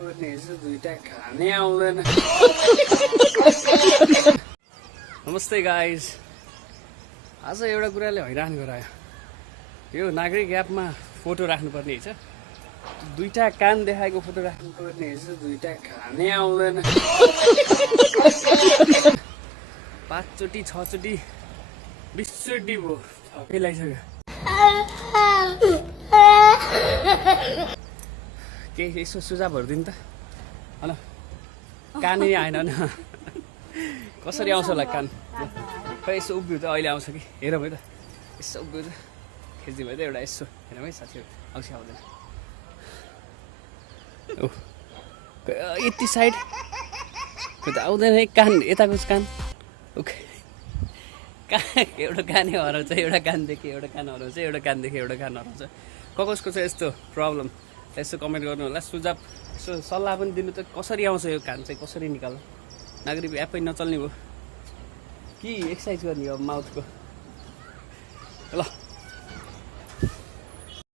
दुईटा खाने आउँदैन। नमस्ते गाइज, आज एउटा कुराले हैरान गरायो। यो नागरिक एपमा फोटो राख्नुपर्ने छ, दुईटा कान देखाएको फोटो राख्नुपर्ने छ, दुईटा खाने आउँदैन। 5 चोटि 6 चोटि 20 चोटि भयो, थकै लागिसक्यो। केही यसो सुझावहरू दिनु त। होइन कानै आएन न, कसरी आउँछ होला कान? खै यसो उभियो त, अहिले आउँछ कि हेरौँ है त। यसो उभियो त, खेच्ने भयो त एउटा, यसो हेरौँ है साथीहरू आउँछ आउँदैन। ओ यति साइड त आउँदैन है कान, यताको कान। ओके, एउटा कानै हराउँछ, एउटा कानदेखि एउटा कान हराउँछ, एउटा कानदेखि एउटा कान हराउँछ। कसको छ यस्तो प्रब्लम, यसो कमेन्ट गर्नु होला। सुझाव यसो सल्लाह पनि दिनु त, कसरी आउँछ यो कान चाहिँ, कसरी निकाल्नु? नागरिक एपै नचल्ने भयो कि एक्सर्साइज गर्ने हो माउथको। ल